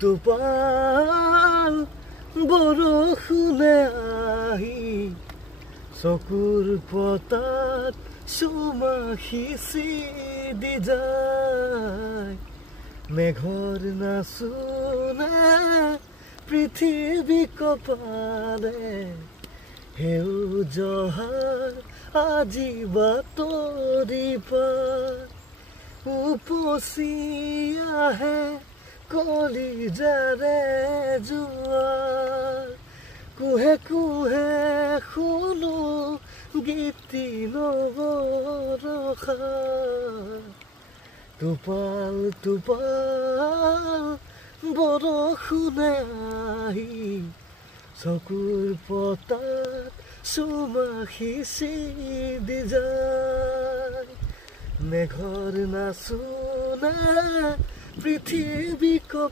টোপাল বৰষুণে আহি চকুৰ পতাত চুমা সিঁচি দি যায় মেঘৰ নাচোনে পৃথিৱী কপালে সেউজহাৰ আজি বাতৰি পাত উপচি আহে কলিজাৰে জোৱাৰ কুহে কুহে শুনো গীতি নৱৰসা টোপাল টোপাল বৰষুণে আহি চকুৰ পতাত চুমা সিঁচি দি যায় মেঘৰ নাচোনে পৃথিৱী কপালে